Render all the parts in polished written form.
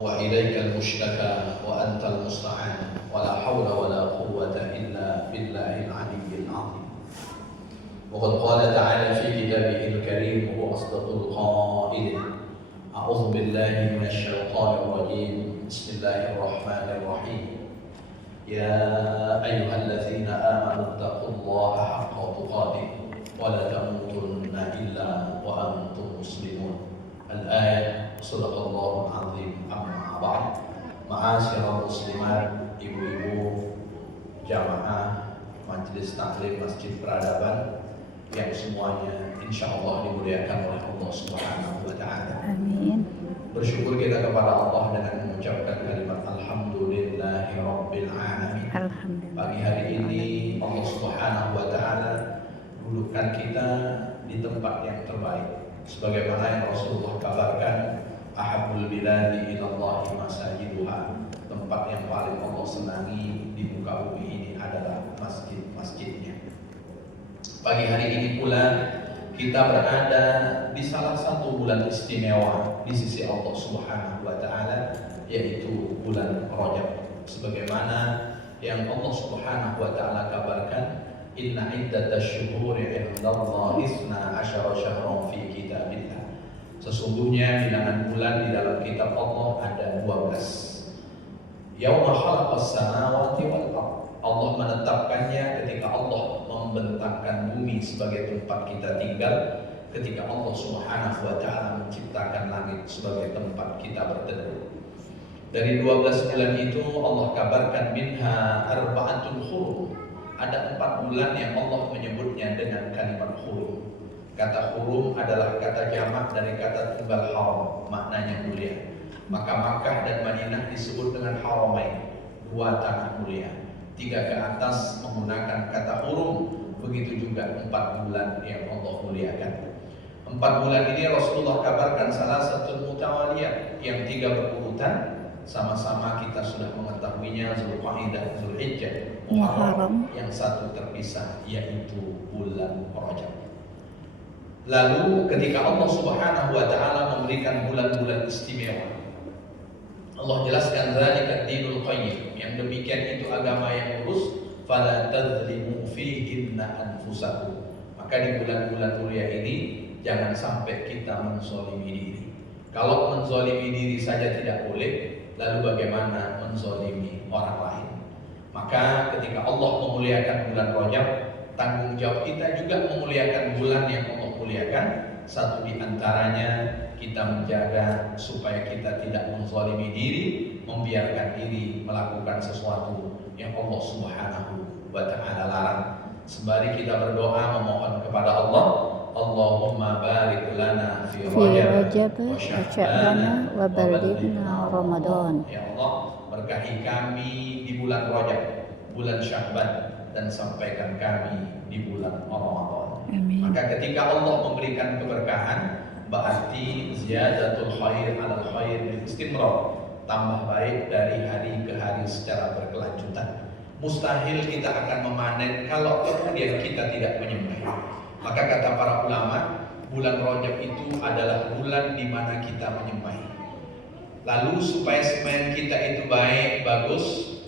وإليك المشتكى وأنت المستعان ولا حول ولا قوة إلا بالله العلي العظيم. وقد قال تعالى في كتابه الكريم وهو أصدق القائلين: أعوذ بالله من الشيطان الرجيم بسم الله الرحمن الرحيم. يا أيها الذين آمنوا اتقوا الله حق تقاته ولا تموتن إلا وأنتم مسلمون. Al-ayat. Sadaqallahul azim. Amma ba'd. Ma'asyiral muslimat, ibu-ibu jamaah Majelis Taklim Masjid Peradaban yang semuanya insyaallah dimuliakan oleh Allah Subhanahu wa taala. Amin. Bersyukur kita kepada Allah dengan mengucapkan kalimat alhamdulillahi rabbil alamin. Alhamdulillah. Pagi hari ini Allah Subhanahu wa taala dudukkan kita di tempat yang terbaik. Sebagaimana yang Rasulullah kabarkan, ahabul biladi ilallahi masajiduha, tempat yang paling Allah senangi di muka bumi ini adalah masjid-masjidnya. Pagi hari ini pula kita berada di salah satu bulan istimewa di sisi Allah Subhanahu wa taala, yaitu bulan Rajab. Sebagaimana yang Allah Subhanahu wa taala kabarkan, inna iddatasyuhuri 'indallahi 12 syahran fi kitabillah. Sesungguhnya bilangan bulan di dalam kitab Allah ada 12. Yauma khalaqas samawati wal ardh. Allah menetapkannya ketika Allah membentangkan bumi sebagai tempat kita tinggal, ketika Allah Subhanahu wa taala menciptakan langit sebagai tempat kita berteduh. Dari 12 bulan itu Allah kabarkan minha arba'atul hurum. Ada 4 bulan yang Allah menyebutnya dengan kalimat hurum. Kata hurum adalah kata jamak dari kata tunggal haram, maknanya mulia. Maka Makkah dan Madinah disebut dengan haramain, 2 tanah mulia. 3 ke atas menggunakan kata hurum. Begitu juga 4 bulan yang Allah muliakan. 4 bulan ini Rasulullah kabarkan salah satu mutawaliyah, yang 3 berurutan. Sama-sama kita sudah mengetahuinya, Zulqa'dah, Zulhijjah, Muharram, yang satu terpisah yaitu bulan Rajab. Lalu ketika Allah Subhanahu wa taala memberikan bulan-bulan istimewa, Allah jelaskan zalika dinul qayyim, yang demikian itu agama yang lurus, fala tadzlimu fihinna anfusakum. Maka di bulan-bulan mulia ini jangan sampai kita menzalimi diri. Kalau menzalimi diri saja tidak boleh, lalu bagaimana menzalimi orang lain? Maka ketika Allah memuliakan bulan Rajab, tanggung jawab kita juga memuliakan bulan yang Allah muliakan. Satu di antaranya kita menjaga supaya kita tidak menzalimi diri, membiarkan diri melakukan sesuatu yang Allah Subhanahu wa taala larang. Sembari kita berdoa memohon kepada Allah, Allahumma barik lana fi Rajab wa Sya'ban wa ballighna Ramadan. Ya Allah, berkahi kami di bulan Rajab, bulan Sya'ban, dan sampaikan kami di bulan Ramadan. Amin. Maka ketika Allah memberikan keberkahan, berarti ziyadatul khair 'alal khair bil istimrar, tambah baik dari hari ke hari secara berkelanjutan. Mustahil kita akan memanen kalau kemudian kita tidak menyembah. Maka kata para ulama, bulan Rajab itu adalah bulan di mana kita menyembah. Lalu supaya semen kita itu baik, bagus,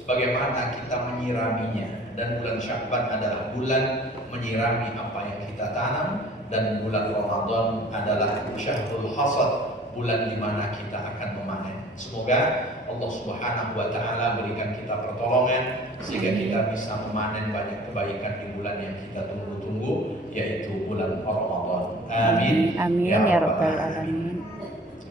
bagaimana kita menyiraminya? Dan bulan Sya'ban adalah bulan menyirami apa yang kita tanam, dan bulan Ramadan adalah syahrul hasad, bulan di mana kita akan memanen. Semoga Allah Subhanahu wa taala berikan kita pertolongan sehingga kita bisa memanen banyak kebaikan di bulan yang kita tunggu-tunggu, yaitu bulan Ramadan. Amin. Amin ya rabbal alamin.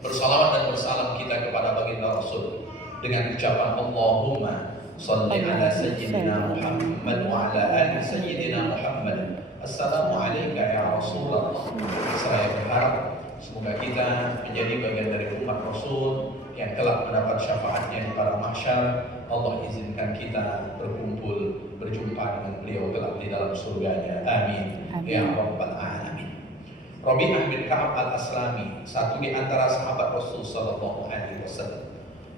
Bersalawat dan bersalam kita kepada baginda Rasul dengan ucapan Allahumma shalli ala sayyidina Muhammad wa ala ali sayyidina Muhammad. Assalamu alayka ya Rasulullah. Saya berharap semoga kita menjadi bagian dari umat Rasul yang kelak mendapat syafaatnya di padang mahsyar. Allah izinkan kita berkumpul, berjumpa dengan beliau kelak di dalam surganya. Amin. Ya rabbal alamin. Rabi'ah bin Ka'ab al-Aslami, satu di antara sahabat Rasul sallallahu alaihi wasallam.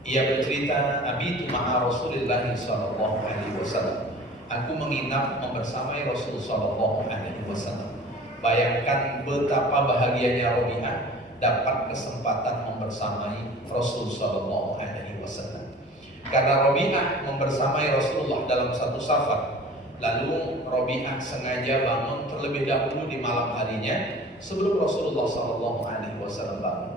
Ia bercerita, abitu ma'a Rasulillah sallallahu alaihi wasallam. Aku menginap membersamai Rasul sallallahu alaihi wasallam. Bayangkan betapa bahagianya Rabi'ah dapat kesempatan membersamai Rasul Sallallahu Alaihi Wasallam. Karena Robi'ah membersamai Rasulullah dalam satu safar, lalu Robi'ah sengaja bangun terlebih dahulu di malam harinya sebelum Rasulullah Sallallahu Alaihi Wasallam bangun.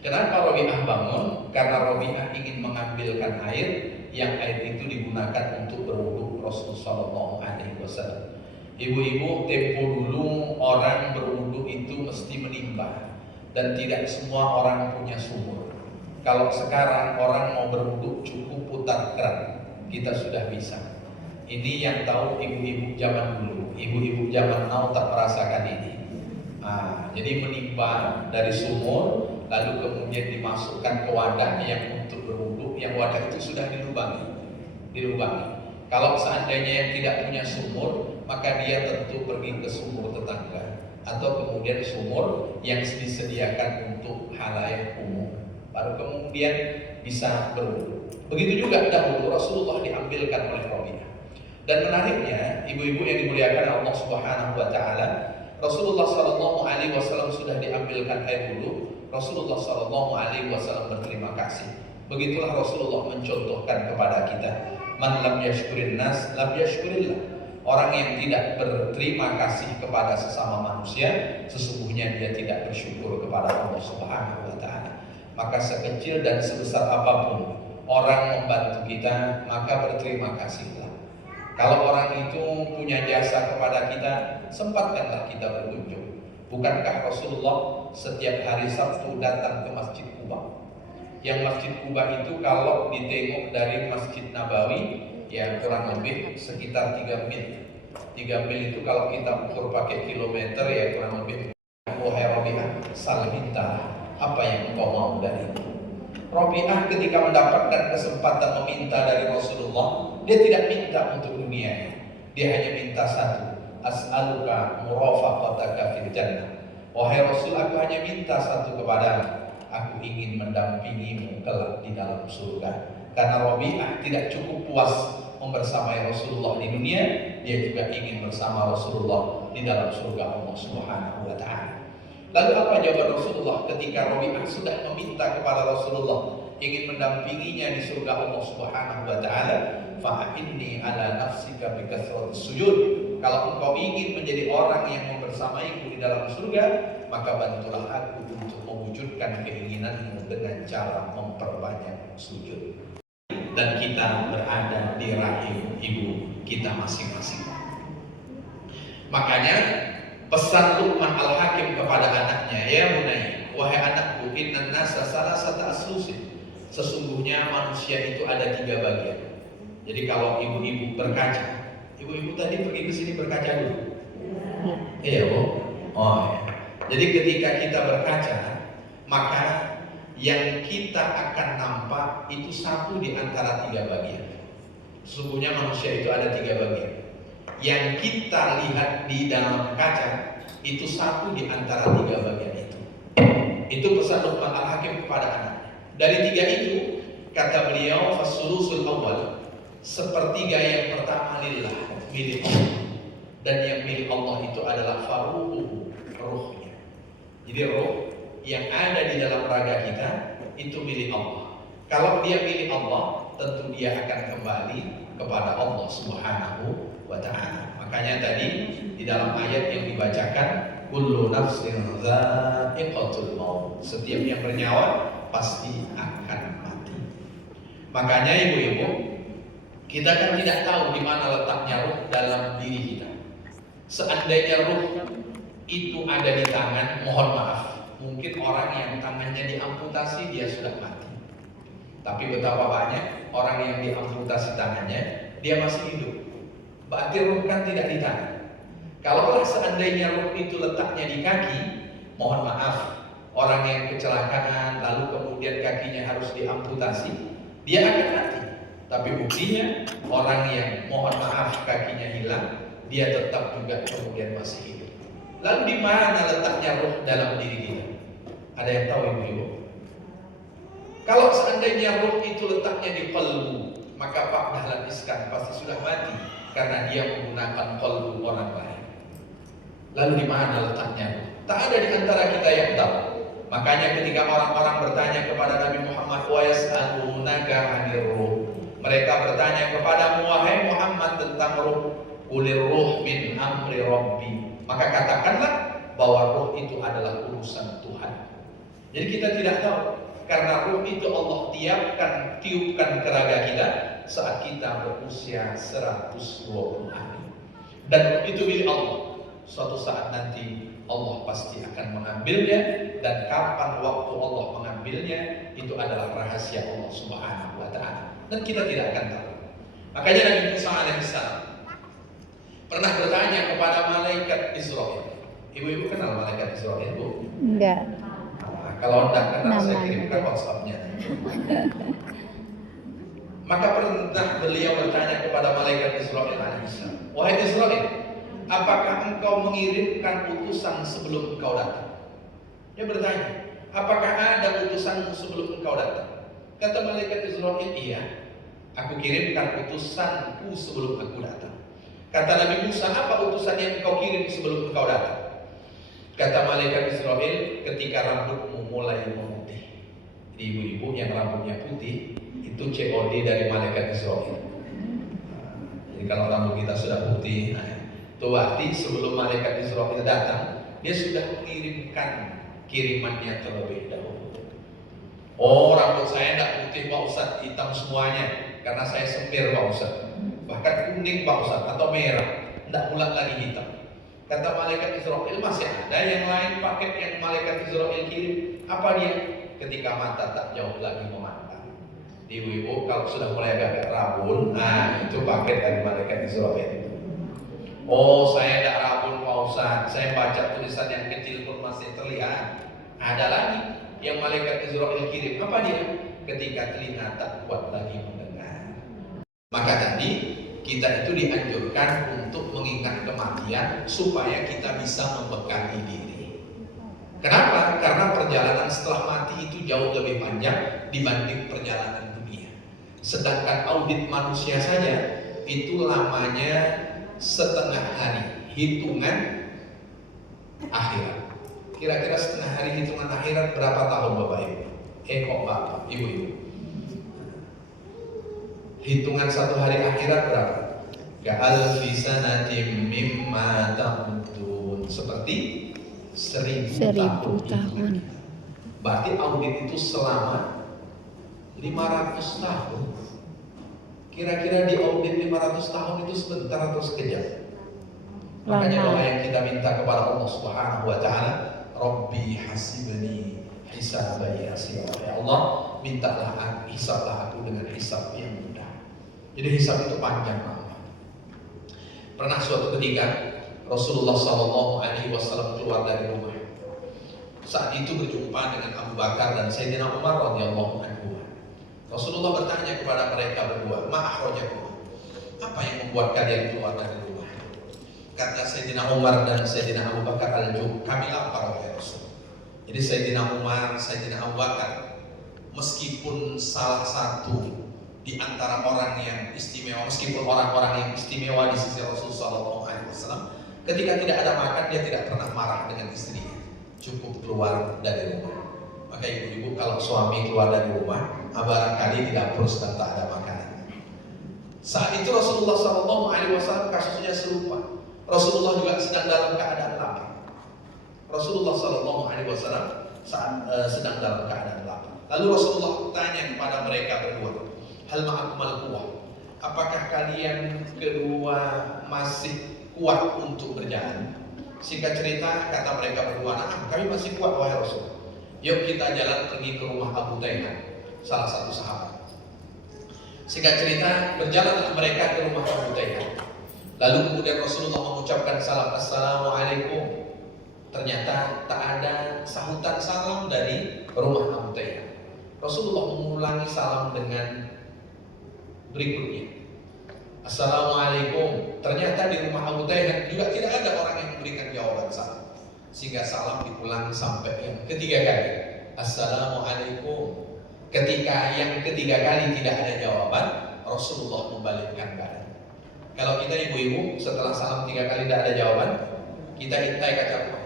Kenapa Robi'ah bangun? Karena Robi'ah ingin mengambilkan air yang air itu digunakan untuk berwudu Rasul Sallallahu Alaihi Wasallam. Ibu-ibu, tempo dulu orang berwudu itu mesti menimba, dan tidak semua orang punya sumur. Kalau sekarang orang mau berwudu cukup putar keran, kita sudah bisa. Ini yang tahu ibu-ibu zaman dulu. Ibu-ibu zaman now tak merasakan ini. Jadi menimba dari sumur, lalu kemudian dimasukkan ke wadah yang untuk berwudu, yang wadah itu sudah dilubangi. Kalau seandainya yang tidak punya sumur, maka dia tentu pergi ke sumur tetangga atau kemudian sumur yang disediakan untuk halayak umum, baru kemudian bisa berwudu. Begitu juga dahulu Rasulullah diambilkan oleh Robi'ah. Dan menariknya, ibu-ibu yang dimuliakan Allah Subhanahu wa taala, Rasulullah Sallallahu Alaihi Wasallam sudah diambilkan air wudu, Rasulullah Sallallahu Alaihi Wasallam berterima kasih. Begitulah Rasulullah mencontohkan kepada kita, man lam yashkurin nas lam yashkurillah. Orang yang tidak berterima kasih kepada sesama manusia, sesungguhnya dia tidak bersyukur kepada Allah Subhanahu wa taala. Maka sekecil dan sebesar apapun orang membantu kita, maka berterima kasihlah. Kalau orang itu punya jasa kepada kita, sempatkanlah kita berkunjung. Bukankah Rasulullah setiap hari Sabtu datang ke Masjid Quba? Yang Masjid Quba itu kalau ditengok dari Masjid Nabawi, ya kurang lebih sekitar 3 mil. 3 mil itu kalau kita ukur pakai kilometer, ya kurang lebih. Wahai Robi'ah, sal minta apa yang engkau mau dari itu. Robi'ah ketika mendapatkan kesempatan meminta dari Rasulullah, dia tidak minta untuk dunia, dia hanya minta satu, as'aluka murafaqataka fil jannah. Wahai Rasul, aku hanya minta satu kepadamu, aku ingin mendampingimu kelak di dalam surga. Karena Robi'ah tidak cukup puas membersamai Rasulullah di dunia, dia juga ingin bersama Rasulullah di dalam surga Allah Subhanahu wa taala. Lalu apa jawaban Rasulullah ketika Robi'ah sudah meminta kepada Rasulullah ingin mendampinginya di surga Allah Subhanahu wa taala? Fa'inni ala nafsika bikasratis sujud. Kalau engkau ingin menjadi orang yang membersamaiku di dalam surga, maka bantulah aku untuk mewujudkan keinginanmu dengan cara memperbanyak sujud. Dan kita berada di rahim ibu kita masing-masing. Makanya pesan Luqman Al-Hakim kepada anaknya, ya bunayya, wahai anakku, innan nasa salasata aslusin. Sesungguhnya manusia itu ada 3 bagian. Jadi kalau ibu-ibu berkaca, ibu-ibu tadi pergi ke sini berkaca dulu. Iya, Bu. Oh, ya. Jadi ketika kita berkaca, maka yang kita akan nampak itu satu di antara 3 bagian. Sesungguhnya manusia itu ada 3 bagian. Yang kita lihat di dalam kaca itu satu di antara 3 bagian itu. Itu pesan Luqman Al-Hakim kepada anak. Dari 3 itu, kata beliau, fasulusul awal, sepertiga yang pertama lillah, milik Allah. Dan yang milik Allah itu adalah faruhu, ruhnya. Jadi ruh yang ada di dalam raga kita itu milik Allah. Kalau dia milik Allah, tentu dia akan kembali kepada Allah Subhanahu wa ta'ala. Makanya tadi di dalam ayat yang dibacakan, kullu nafsin dha'iqatul maut. Setiap yang bernyawa pasti akan mati. Makanya ibu-ibu, kita kan tidak tahu di mana letaknya ruh dalam diri kita. Seandainya ruh itu ada di tangan, mohon maaf, mungkin orang yang tangannya diamputasi dia sudah mati. Tapi betapa banyak orang yang diamputasi tangannya, dia masih hidup. Berarti ruh kan tidak di tangan. Kalaulah seandainya ruh itu letaknya di kaki, mohon maaf, orang yang kecelakaan lalu kemudian kakinya harus diamputasi, dia akan mati. Tapi buktinya orang yang mohon maaf kakinya hilang, dia tetap juga kemudian masih hidup. Lalu di mana letaknya ruh dalam diri kita? Ada yang tahu ibu-ibu? Kalau seandainya ruh itu letaknya di qalbu, maka Pak Dahlan Iskan pasti sudah mati karena dia menggunakan qalbu orang lain. Lalu di mana letaknya? Tak ada di antara kita yang tahu. Makanya ketika orang-orang bertanya kepada Nabi Muhammad, wa yas'alunaka 'anir ruh, mereka bertanya kepadamu wahai Muhammad tentang ruh. Qulir ruh min amri rabbi, maka katakanlah bahwa ruh itu adalah urusan Tuhan. Jadi kita tidak tahu, karena ruh itu Allah tiupkan ke raga kita saat kita berusia 120 hari. Dan ruh itu milik Allah. Suatu saat nanti Allah pasti akan mengambilnya, dan kapan waktu Allah mengambilnya itu adalah rahasia Allah Subhanahu wa taala, dan kita tidak akan tahu. Makanya Nabi Musa alaihissalam pernah bertanya kepada malaikat Israel. Ibu-ibu kenal malaikat Israel, Bu? Enggak. Nah, kalau tidak kenal saya kirimkan WhatsApp-nya. Maka pernah beliau bertanya kepada malaikat Israel alaihissalam, wahai Israel, apakah engkau mengirimkan utusan sebelum engkau datang? Dia bertanya, apakah ada utusanmu sebelum engkau datang? Kata malaikat Israel, iya, aku kirimkan utusanku sebelum aku datang. Kata Nabi Musa, apa utusan yang engkau kirim sebelum engkau datang? Kata malaikat Israel, ketika rambutmu mulai memutih. Jadi ibu-ibu yang rambutnya putih, itu COD dari malaikat Israel. Jadi kalau rambut kita sudah putih, itu berarti sebelum malaikat Israel datang, dia sudah mengirimkan kirimannya terlebih dahulu. Oh, rambut saya tidak putih Pak Ustadz, hitam semuanya, karena saya sempir Pak Ustadz. Bahkan kuning Pak Ustadz, atau merah, tidak pula lagi hitam. Kata malaikat Israel, masih ada yang lain paket yang malaikat Israel kirim. Apa dia? Ketika mata tak jauh lagi memandang. Ibu-ibu kalau sudah mulai agak rabun, nah itu paket dari malaikat Israel. Oh, saya tidak rabun Pak Ustadz, saya baca tulisan yang kecil pun masih terlihat. Ada lagi yang malaikat Israel kirim. Apa dia? Ketika telinga tak kuat lagi mendengar. Maka tadi kita itu dianjurkan untuk mengingat kematian supaya kita bisa membekali diri. Kenapa? Karena perjalanan setelah mati itu jauh lebih panjang dibanding perjalanan dunia. Sedangkan audit manusia saja itu lamanya setengah hari hitungan akhirat. Kira-kira setengah hari hitungan akhirat berapa tahun Bapak Ibu? Kok Bapak, Ibu-ibu? Hitungan satu hari akhirat berapa? Ka'alfi sanatim mimma ta'udun, seperti 1000 tahun. Berarti audit itu selama 500 tahun. Kira-kira di audit 500 tahun itu sebentar atau sekejap? Makanya doa yang kita minta kepada Allah Subhanahu wa taala, Rabbi hasibni hisaban yasira. Ya Allah, mintalah hisablah aku dengan hisab yang mudah. Jadi hisab itu panjang lama. Pernah suatu ketika Rasulullah SAW keluar dari rumah. Saat itu berjumpa dengan Abu Bakar dan Sayyidina Umar radhiyallahu anhu. Rasulullah bertanya kepada mereka berdua, ma'akhrajakum, apa yang membuat kalian keluar dari rumah? Kata Sayyidina Umar dan Sayyidina Abu Bakar, al-ju', kami lapar ya Rasul. Jadi Sayyidina Umar, Sayyidina Abu Bakar, meskipun salah satu di antara orang yang istimewa, meskipun orang-orang yang istimewa di sisi Rasulullah SAW, ketika tidak ada makan dia tidak pernah marah dengan istrinya, cukup keluar dari rumah. Maka ibu-ibu kalau suami keluar dari rumah, barangkali di dapur sedang tak ada makanan. Saat itu Rasulullah SAW kasusnya serupa. Rasulullah juga sedang dalam keadaan lapar. Rasulullah SAW sedang dalam keadaan lapar. Lalu Rasulullah tanya kepada mereka berdua, hal ma'akmal kuwah, apakah kalian kedua masih kuat untuk berjalan? Singkat cerita kata mereka berdua, nah kami masih kuat wahai Rasul. Yuk kita jalan pergi ke rumah Abu Taihan, salah satu sahabat. Singkat cerita berjalanlah mereka ke rumah Abu Taihan. Lalu kemudian Rasulullah mengucapkan salam, Assalamualaikum. Ternyata tak ada sahutan salam dari rumah Abu Taihan. Rasulullah mengulangi salam dengan berikutnya, Assalamualaikum. Ternyata di rumah Abu Taihan juga tidak ada orang yang memberikan jawaban salam. Sehingga salam diulangi sampai yang ketiga kali, Assalamualaikum. Ketika yang ketiga kali tidak ada jawaban, Rasulullah membalikkan badan. Kalau kita ibu-ibu setelah salam 3 kali tidak ada jawaban, Kita intai kaca rumah.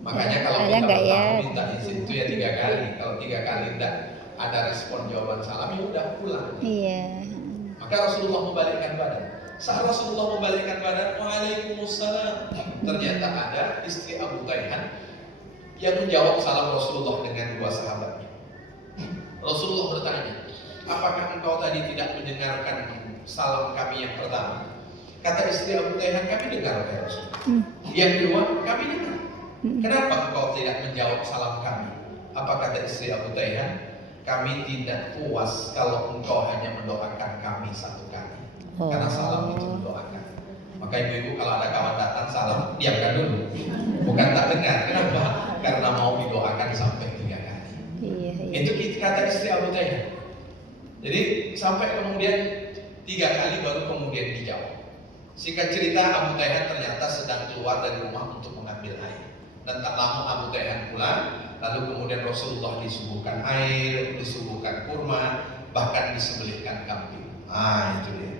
Makanya kalau Ada kita nggak ya? pertama minta izin itu ya 3 kali. Kalau 3 kali tidak ada respon jawaban salam, ya udah pulang. Iya. Maka Rasulullah membalikkan badan. Saat Rasulullah membalikkan badan, Waalaikumsalam. Ternyata ada istri Abu Tayhan yang menjawab salam Rasulullah dengan 2 sahabatnya. Rasulullah bertanya, apakah engkau tadi tidak mendengarkan salam kami yang pertama? Kata istri Abu Tayhan, kami dengar ya Rasulullah. Yang kedua, kami dengar. Kenapa engkau tidak menjawab salam kami? Apa kata istri Abu Tayhan? Kami tidak puas kalau engkau hanya mendoakan kami 1 kali. Karena salam itu mendoakan. Maka ibu-ibu kalau ada kawan datang salam, diamkan dulu. Bukan tak dengar. Kenapa? Karena mau didoakan sampai 3 kali. Iya. Itu kata istri Abu Tayhan. Jadi sampai kemudian 3 kali baru kemudian dijawab. Singkat cerita, Abu Tayhan ternyata sedang keluar dari rumah untuk mengambil air. Dan tak lama Abu Tayhan pulang, lalu kemudian Rasulullah disuguhkan air, disuguhkan kurma, bahkan disembelihkan kambing. Itu dia.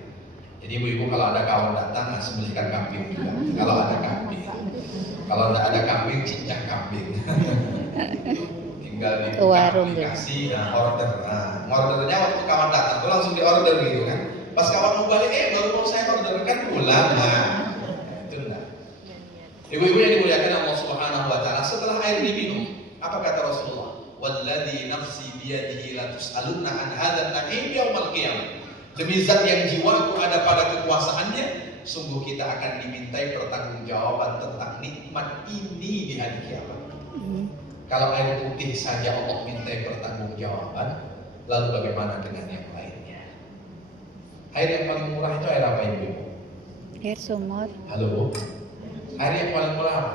Jadi ibu-ibu kalau ada kawan datang, sembelihkan kambing juga. Kalau ada kambing. Kalau tidak ada kambing, cincang kambing. Tinggal di warung aplikasi, order. Ordernya waktu kawan datang, tuh langsung di order gitu kan. Pas kawan mau balik, baru mau saya order kan pulang. Itu enggak. Ibu-ibu yang dimuliakan Allah Subhanahu wa taala, setelah air diminum, apa kata Rasulullah? Walladzi nafsi biyadihi la tus'alunna an hadzal na'im yaumil qiyamah. Demi zat yang jiwaku ada pada kekuasaannya, sungguh kita akan dimintai pertanggungjawaban tentang nikmat ini di hari kiamat. Kalau air putih saja Allah mintai pertanggungjawaban, lalu bagaimana dengan yang lainnya? Air yang paling murah itu air apa ibu? Air sumur. Halo? Air yang paling murah apa?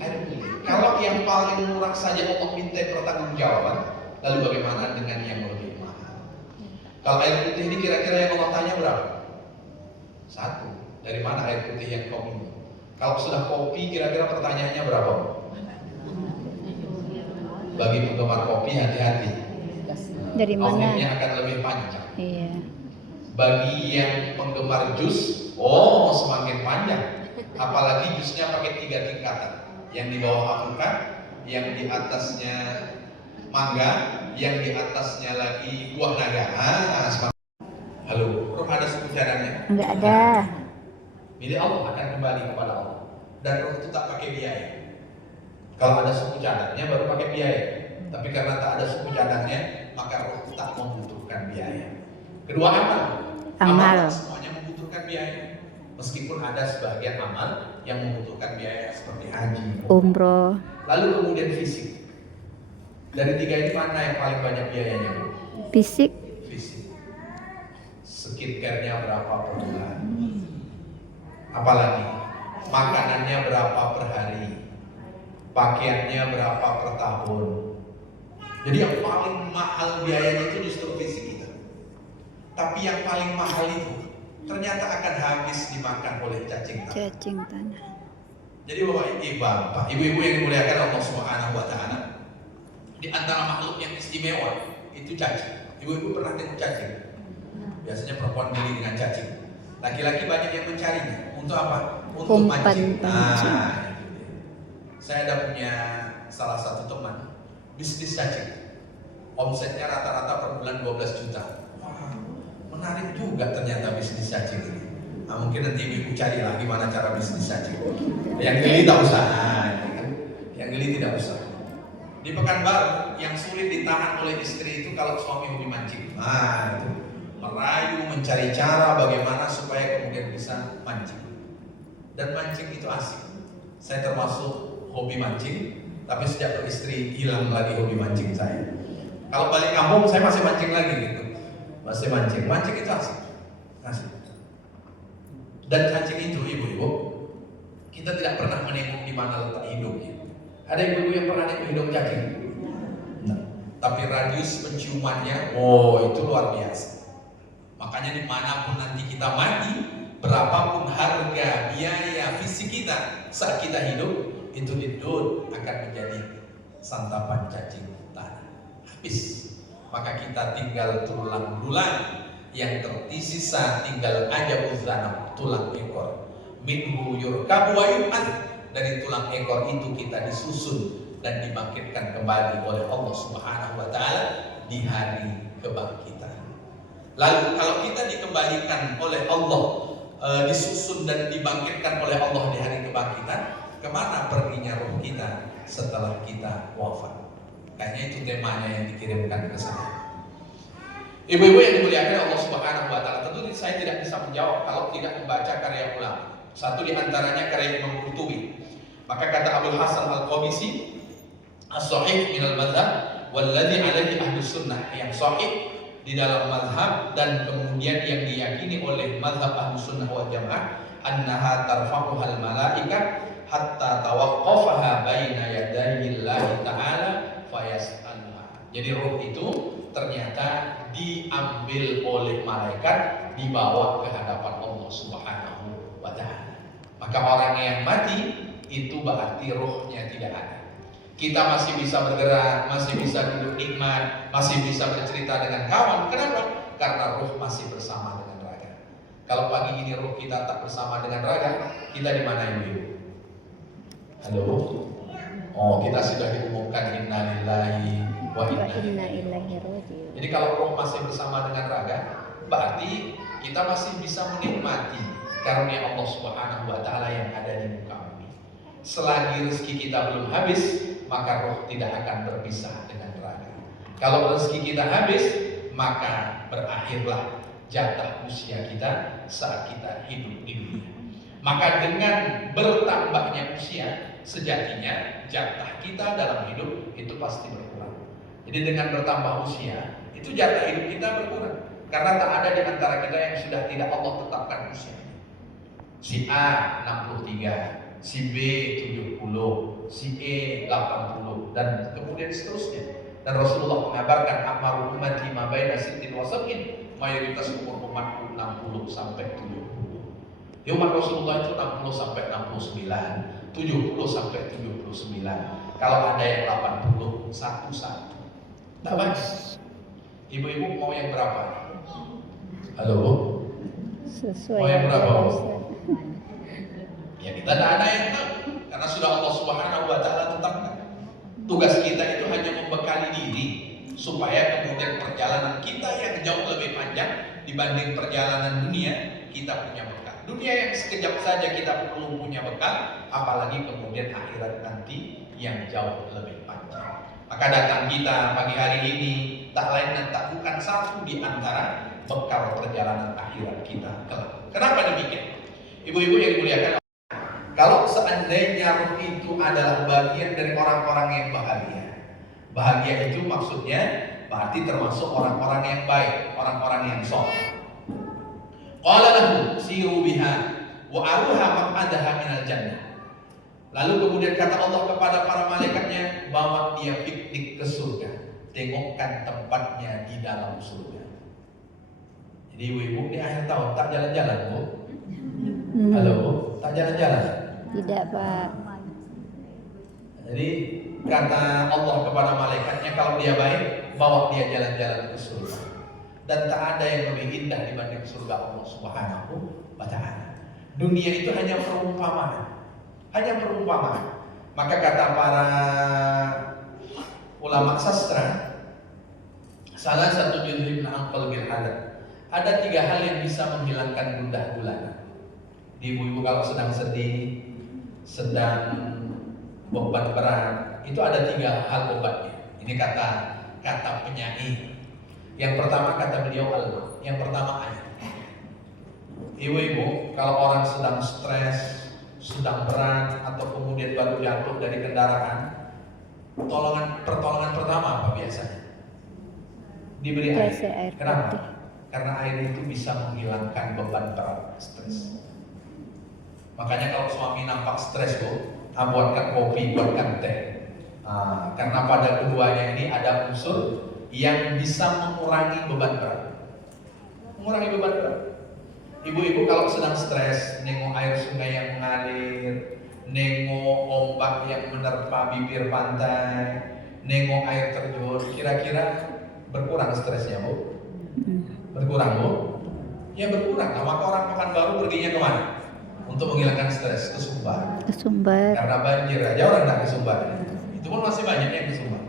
Air putih. Kalau yang paling murah saja Allah mintai pertanggungjawaban, lalu bagaimana dengan yang lebih mahal? Kalau air putih ini kira-kira yang Allah tanya berapa? 1. Dari mana air putih yang kau minum? Kalau sudah kopi, kira-kira pertanyaannya berapa? Bagi penggemar kopi, hati-hati. Dari mana? Auditnya akan lebih panjang. Iya. Bagi yang penggemar jus, semakin panjang. Apalagi jusnya pakai 3 tingkatan. Yang di bawah alpukat, yang di atasnya mangga, yang di atasnya lagi buah naga. Halo, roh ada suku cadangnya? Enggak ada. Milik Allah akan kembali kepada Allah. Dan roh itu tak pakai biaya. Kalau ada suku cadangnya baru pakai biaya. Tapi karena tak ada suku cadangnya, maka roh tak membutuhkan biaya. Kedua, amal semuanya membutuhkan biaya. Meskipun ada sebagian amal yang membutuhkan biaya seperti haji, Umroh. lalu kemudian fisik. Dari 3 ini mana yang paling banyak biayanya? Fisik. Fisik. Skincare-nya berapa per bulan? Apalagi makanannya berapa per hari? Pakaiannya berapa per tahun? Jadi yang paling mahal biayanya itu justru fisik kita. Tapi yang paling mahal itu ternyata akan habis dimakan oleh cacing tanah. Cacing tanah. Jadi bapak, ibu-ibu yang dimuliakan Allah Subhanahu wa taala, di antara makhluk yang istimewa itu cacing. Ibu-ibu pernah tengok cacing? Biasanya perempuan beli dengan cacing. Laki-laki banyak yang mencarinya. Untuk apa? Untuk mancing. Saya ada punya salah satu teman bisnis cacing. Omsetnya rata-rata per bulan 12 juta. Menarik juga ternyata bisnis cacing ini. Mungkin nanti ibu cari lah gimana cara bisnis cacing. Yang geli tak usah. Yang geli tidak usah. Di Pekanbaru yang sulit ditahan oleh istri itu kalau suami hobi mancing. Itu merayu, mencari cara bagaimana supaya kemudian bisa mancing. Dan mancing itu asik. Saya termasuk hobi mancing, tapi sejak beristri hilang lagi hobi mancing saya. Kalau balik kampung saya masih mancing lagi gitu. Masih mancing itu asik. Dan cacing itu ibu-ibu, kita tidak pernah menengok di mana letak hidungnya. Ada ibu-ibu yang pernah nengok hidung cacing? Nah, tapi radius penciumannya, itu luar biasa. Makanya dimanapun nanti kita mati, berapapun harga biaya fisik kita saat kita hidup, itu hidup akan menjadi santapan cacing tanah. Habis. Maka kita tinggal tulang belulang yang tersisa tinggal aja uzanab, tulang ekor. Minhu yurkabu wa yub'ats, dari tulang ekor itu kita disusun dan dibangkitkan kembali oleh Allah Subhanahu wa taala di hari kebangkitan. Lalu kalau kita dikembalikan oleh Allah, disusun dan dibangkitkan oleh Allah di hari kebangkitan, kemana perginya roh kita setelah kita wafat? Kayaknya itu temanya yang dikirimkan ke saya. Ibu-ibu yang dimuliakan Allah Subhanahu wa taala, tentu saya tidak bisa menjawab kalau tidak membaca karya ulama. Satu di antaranya karya Imam Qurtubi. Maka kata Abdul Hasan Al-Qamisi, as-sahih minal madhab walladhi alaihi ahlus sunnah, yang sahih di dalam madhab dan kemudian yang diyakini oleh madhab ahlus sunnah wal jamaah, annaha tarfa'uhal malaika hatta tawaqqafaha baina yadayillahi ta'ala fayas'alha. Jadi roh itu ternyata diambil oleh malaikat, dibawa ke hadapan Allah Subhanahu wa ta'ala. Maka orang yang mati itu berarti rohnya tidak ada. Kita masih bisa bergerak, masih bisa duduk nikmat, masih bisa bercerita dengan kawan. Kenapa? Karena roh masih bersama dengan raga. Kalau pagi ini roh kita tak bersama dengan raga, kita di mana ibu? Halo? Oh, kita sudah diumumkan innalillahi wa inna ilaihi raji'un. Jadi kalau roh masih bersama dengan raga, berarti kita masih bisa menikmati karunia Allah Subhanahu wa taala yang ada di muka bumi. Selagi rezeki kita belum habis, maka roh tidak akan berpisah dengan raga. Kalau rezeki kita habis, maka berakhirlah jatah usia kita saat kita hidup di dunia. Maka dengan bertambahnya usia, sejatinya jatah kita dalam hidup itu pasti berkurang. Jadi dengan bertambah usia, itu jatah hidup kita berkurang. Karena tak ada di antara kita yang sudah tidak Allah tetapkan usia. Si A 63, si B 70, si E 80, dan kemudian seterusnya. Dan Rasulullah mengabarkan amaru ummati ma baina sittin wa sab'in, mayoritas umur umatku 60 sampai 70. Di umat Rasulullah itu 60 sampai 69, 70 sampai 79. Kalau ada yang 80, satu-satu. Tak banyak. Ibu-ibu mau yang berapa? Halo? Sesuai mau yang berapa? Ustaz. Ya kita tidak ada yang tahu, karena sudah Allah Subhanahu wa taala tetapkan. Tugas kita itu hanya membekali diri supaya kemudian perjalanan kita yang jauh lebih panjang dibanding perjalanan dunia, kita punya bekal. Dunia yang sekejap saja kita perlu punya bekal, apalagi kemudian akhirat nanti yang jauh lebih panjang. Maka datang kita pagi hari ini tak lain dan tak bukan satu di antara bekal perjalanan akhirat kita kelak. Kenapa demikian? Ibu-ibu yang dimuliakan, kalau seandainya roh itu adalah bagian dari orang-orang yang bahagia, bahagia itu maksudnya berarti termasuk orang-orang yang baik, orang-orang yang saleh. Qala lahu siru biha wa aruha maq'adaha minal jannah. Lalu kemudian kata Allah kepada para malaikatnya, bawa dia piknik ke surga, tengokkan tempatnya di dalam surga. Jadi ibu-ibu di akhir tahun tak jalan-jalan, Bu? Halo, tak jalan-jalan? Tidak, Pak. Jadi kata Allah kepada malaikatnya, kalau dia baik, bawa dia jalan-jalan ke surga. Dan tak ada yang lebih indah dibanding surga Allah Subhanahu wa ta'ala. Dunia itu hanya perumpamaan. Hanya perumpamaan. Maka kata para ulama sastra, salah satu juz'in aqal bil hadad, ada 3 hal yang bisa menghilangkan gundah gulana. Di ibu-ibu kalau sedang sedih, sedang beban berat, itu ada 3 hal obatnya. Ini kata penyair. Yang pertama kata beliau Allah, yang pertama ayat. Ibu-ibu kalau orang sedang stres, sedang berat, atau kemudian baru jatuh dari kendaraan, pertolongan pertama apa biasanya? Diberi air. Kenapa? Karena air itu bisa menghilangkan beban berat, stres. Makanya kalau suami nampak stres, Bu, buatkan kopi, buatkan teh. Karena pada keduanya ini ada unsur yang bisa mengurangi beban berat. Mengurangi beban berat. Ibu-ibu kalau sedang stres, nengok air sungai yang mengalir, nengok ombak yang menerpa bibir pantai, nengok air terjun, kira-kira berkurang stresnya, Bu? Berkurang Bu? Ya berkurang. Nah, maka orang Pekanbaru perginya kemana? Untuk menghilangkan stres, ke Sumbar. Ke Sumbar. Karena banjir aja orang tak ke Sumbar. Itu pun masih banyak yang ke Sumbar.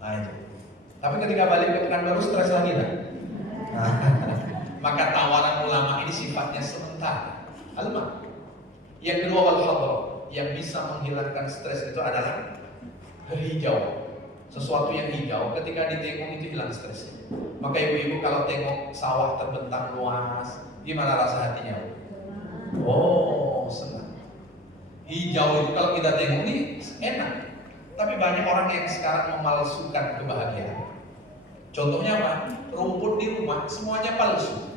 Nah itu. Tapi ketika balik ke Pekanbaru stres lagi lah. Nah, maka tawaran ulama ini sifatnya sementara. Alma. Yang kedua wal khadra, yang bisa menghilangkan stres itu adalah hijau. Sesuatu yang hijau ketika ditengok itu hilang stres. Maka ibu-ibu kalau tengok sawah terbentang luas, gimana rasa hatinya? Oh, senang. Hijau itu kalau kita tengok ini enak. Tapi banyak orang yang sekarang memalsukan kebahagiaan. Contohnya apa? Rumput di rumah semuanya palsu.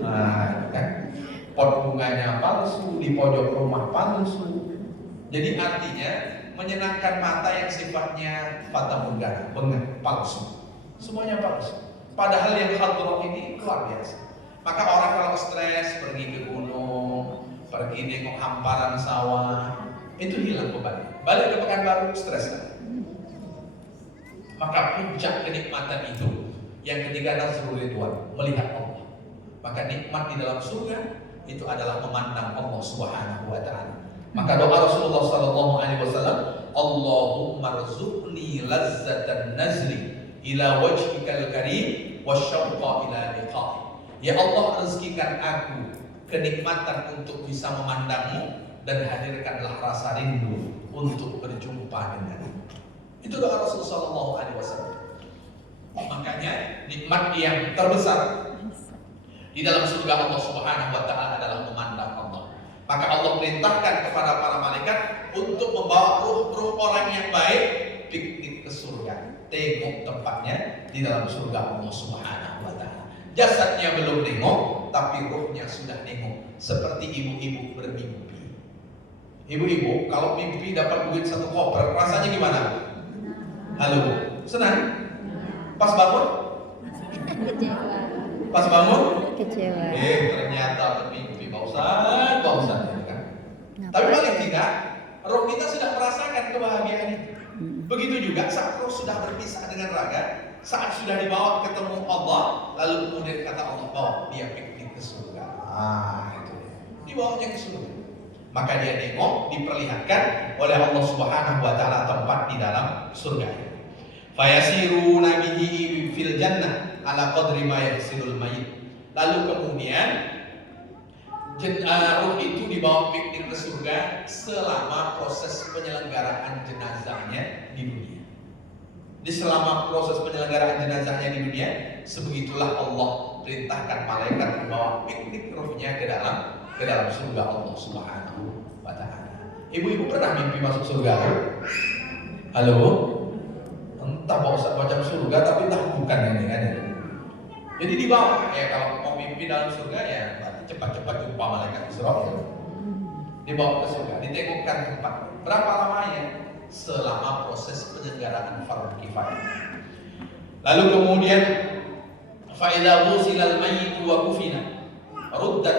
Nah, kan? Pot bunganya palsu, di pojok rumah palsu. Jadi artinya menyenangkan mata yang sifatnya fata morgana, bengah, palsu. Semuanya palsu. Padahal yang hadroh ini luar biasa. Maka orang kalau stres pergi ke gunung, pergi nengok hamparan sawah, itu hilang beban. Balik ke Pekanbaru stres lagi. Maka puncak kenikmatan itu yang ketiga Nazrul Ridwan, melihat Allah. Maka nikmat di dalam surga itu adalah memandang Allah Subhanahu wa taala. Maka doa Rasulullah sallallahu alaihi wasallam, Allahumma rzuqni lazzatan nazli ila wajhikal karim wasyauqa ila liqa'i. Ya Allah, rezekikan aku kenikmatan untuk bisa memandangmu dan hadirkanlah rasa rindu untuk berjumpa denganmu. Itu doa Rasulullah sallallahu alaihi wasallam. Makanya nikmat yang terbesar di dalam surga Allah Subhanahu wa taala adalah memandang Allah. Maka Allah perintahkan kepada para malaikat untuk membawa ruh-ruh orang yang baik piknik ke surga. Tengok tempatnya di dalam surga Allah Subhanahu wa taala. Jasadnya belum nengok, tapi ruhnya sudah nengok. Seperti ibu-ibu bermimpi. Ibu-ibu kalau mimpi dapat duit 1 koper, rasanya gimana? Halo, senang? Pas bangun? Kecewa. Pas bangun? Kecewa. Ternyata bermimpi Pak Ustaz ini kan. Tapi paling tidak, roh kita sudah merasakan kebahagiaan itu. Begitu juga saat roh sudah berpisah dengan raga, saat sudah dibawa ketemu Allah, lalu kemudian kata Allah, bawa dia piknik ke surga. Itu dia. Dibawanya ke surga. Maka dia nengok, diperlihatkan oleh Allah Subhanahu wa taala tempat di dalam surga. Fayasiru nabihi fil jannah ala qadri ma yaghsilul mayyit. Lalu kemudian ruh itu dibawa piknik ke surga selama proses penyelenggaraan jenazahnya di dunia. Di selama proses penyelenggaraan jenazahnya di dunia, sebegitulah Allah perintahkan malaikat membawa piknik ruhnya ke dalam surga Allah Subhanahu wa taala. Ibu-ibu pernah mimpi masuk surga? Halo? Entah Pak Ustaz macam surga tapi entah bukan ini kan. Jadi dibawa ya, kalau mau mimpi dalam surga ya berarti cepat-cepat jumpa malaikat Israfil. Dibawa ke surga, ditengokkan tempat. Berapa lamanya? Selama proses penyelenggaraan fardhu kifayah. Lalu kemudian fa idza ghusilal mayyit wa kufina ruddat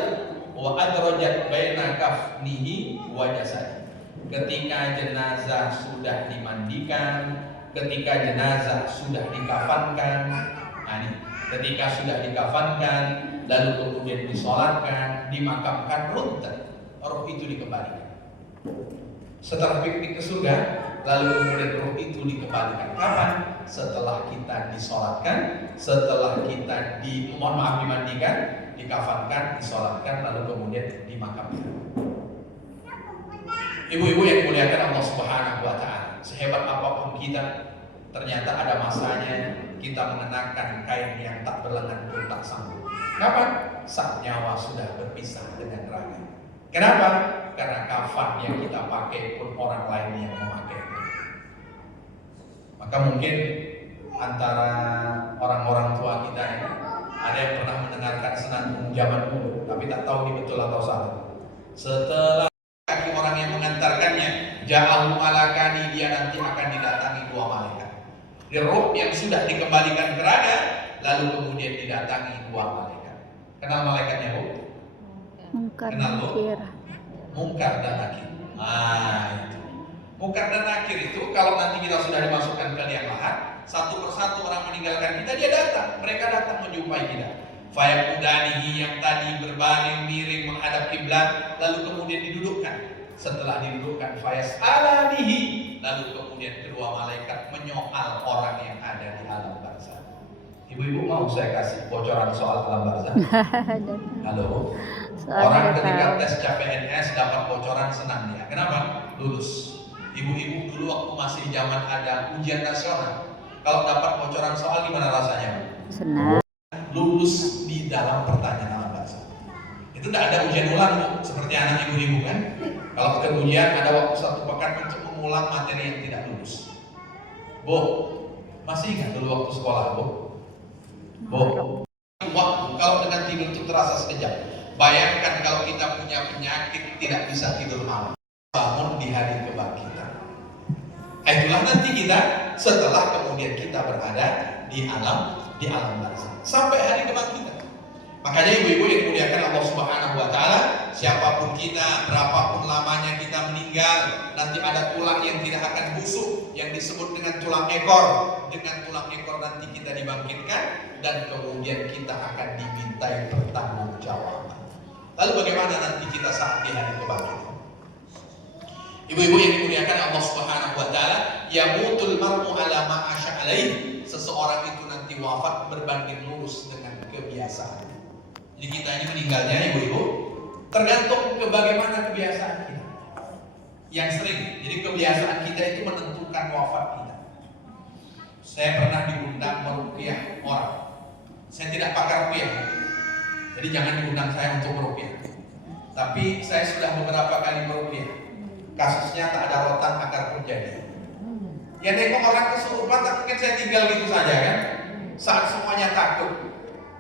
wa adrajat baina kafnihi wa jasad. Ketika jenazah sudah dimandikan, ketika jenazah sudah dikafankan, ketika sudah dikafankan, lalu kemudian disolatkan, dimakamkan, ruddat, roh itu dikembalikan. Setelah piknik ke surga, lalu kemudian roh itu dikembalikan. Kapan? Setelah kita disolatkan, setelah kita dimandikan, dikafankan, disolatkan, lalu kemudian dimakamkan. Ibu-ibu yang dimuliakan Allah Subhanahu wa taala, sehebat apapun kita, ternyata ada masanya kita mengenakan kain yang tak berlengan pun tak sanggup. Kapan? Saat nyawa sudah berpisah dengan raga. Kenapa? Karena kafan yang kita pakai pun orang lain yang memakai. Maka mungkin antara orang-orang tua kita ini ada yang pernah mendengarkan senandung zaman dulu, tapi tak tahu ini betul atau salah. Setelah kaki orang yang mengantarkannya ja'ahu malakani, dia nanti akan didatangi 2 malaikat. Di roh yang sudah dikembalikan ke raga, lalu kemudian didatangi 2 malaikat. Kenal malaikatnya, Bu? Kenal, Bu? Munkar dan Nakir. Itu. Munkar dan Nakir itu kalau nanti kita sudah dimasukkan ke liang lahat, satu persatu orang meninggalkan kita, dia datang. Mereka datang menjumpai kita. Fayaqudanihi, yang tadi berbaring miring menghadap kiblat, lalu kemudian didudukkan. Setelah didudukkan, fayas'alanihi, lalu kemudian kedua malaikat menyoal orang yang ada di alam barzakh. Ibu-ibu mau saya kasih bocoran soal alam barzakh? Halo. Orang ketika tes CPNS dapat bocoran senang dia. Kenapa? Lulus. Ibu-ibu dulu waktu masih zaman ada ujian nasional, kalau dapat bocoran soal gimana rasanya? Senang. Lulus di dalam pertanyaan alam barzakh. Itu tidak ada ujian ulang, Bu, seperti anak ibu-ibu kan? Kalau ke ujian ada waktu 1 pekan untuk mengulang materi yang tidak lulus. Bu, masih ingat dulu waktu sekolah, Bu? Bu, waktu kalau dengan tidur itu terasa sekejap. Bayangkan kalau kita punya penyakit tidak bisa tidur malam, bangun di hari kebangkitan. Itulah nanti kita setelah kemudian kita berada di alam barzakh sampai hari kebangkitan. Makanya ibu-ibu yang dimuliakan Allah Subhanahu wa taala, siapapun kita, berapapun lamanya kita meninggal, nanti ada tulang yang tidak akan busuk yang disebut dengan tulang ekor. Dengan tulang ekor nanti kita dibangkitkan dan kemudian kita akan dimintai pertanggungjawaban. Lalu bagaimana nanti kita saat di hari kebangkitan? Ibu-ibu yang dimuliakan Allah Subhanahu wa taala, yamutul mar'u ala ma asya alaih. Seseorang itu nanti wafat berbanding lurus dengan kebiasaan. Jadi kita ini meninggalnya, ibu-ibu, tergantung ke bagaimana kebiasaan kita. Yang sering, jadi kebiasaan kita itu menentukan wafat kita. Saya pernah diundang meruqyah orang. Saya tidak pakar ruqyah, jadi jangan diundang saya untuk meruqyah. Tapi saya sudah beberapa kali meruqyah. Kasusnya tak ada rotan akar pun jadi. Ya nengok orang kesurupan, tak mungkin saya tinggal gitu saja kan. Saat semuanya takut,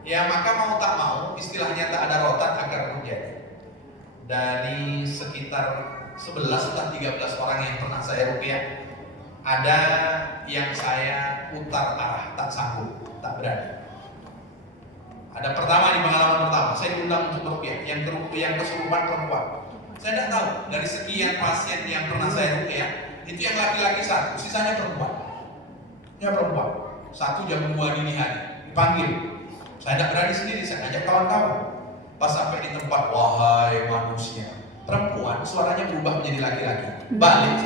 ya maka mau tak mau, istilahnya tak ada rotan akar pun jadi. Dari sekitar 11 atau 13 orang yang pernah saya ruqyah, ada yang saya putar arah, tak sanggup, tak berani. Ada pertama di pengalaman pertama, saya diundang untuk meruqyah, yang kesurupan perempuan. Saya tidak tahu, dari sekian pasien yang pernah saya ruqyah, itu yang laki-laki 1, sisanya perempuan. Ya perempuan, 1 jam 2 dini hari, dipanggil. Saya tidak berani sendiri, saya ngajak kawan-kawan. Pas sampai di tempat, wahai manusia, perempuan suaranya berubah menjadi laki-laki, balik.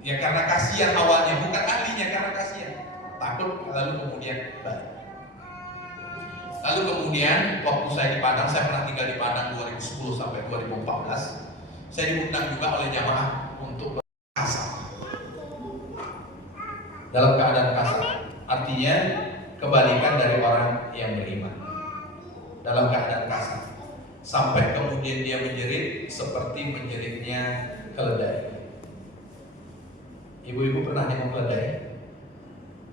Ya karena kasihan awalnya, bukan ahlinya, karena kasihan, takut, lalu kemudian balik. Lalu kemudian waktu saya di Padang, saya pernah tinggal di Padang 2010 sampai 2014. Saya diundang juga oleh jamaah untuk kasar. Dalam keadaan kasar, artinya kebalikan dari orang yang beriman. Dalam keadaan kasar, sampai kemudian dia menjerit seperti menjeritnya keledai. Ibu-ibu pernah nengok keledai?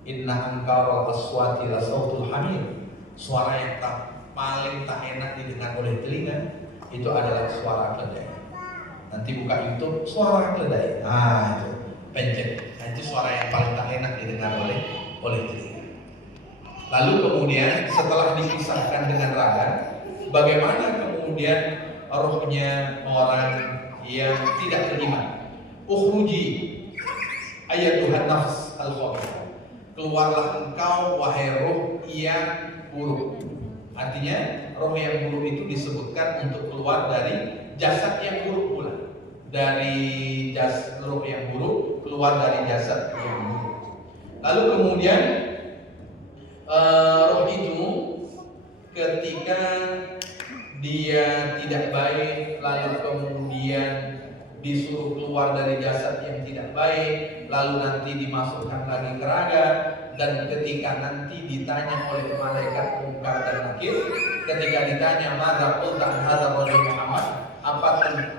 Inna ankaral aswati la sautul hamir. Suara yang paling tak enak didengar oleh telinga itu adalah suara keledai. Nanti buka YouTube, suara keledai. Nah itu pencet. Nah, itu suara yang paling tak enak didengar oleh telinga. Lalu kemudian setelah dipisahkan dengan raga, bagaimana kemudian rohnya orang yang tidak beriman? Ukhruji ayatuhan nafs al-khabithah. Keluarlah engkau wahai roh yang buruk. Artinya roh yang buruk itu disebutkan untuk keluar dari jasad yang buruk pula. Dari roh yang buruk keluar dari jasad yang buruk. Lalu kemudian roh itu ketika dia tidak baik, lalu kemudian disuruh keluar dari jasad yang tidak baik, lalu nanti dimasukkan lagi ke raga, dan ketika nanti ditanya oleh malaikat Munkar dan Nakir, ketika ditanya madza qulta an hadzal rajul Muhammad, apa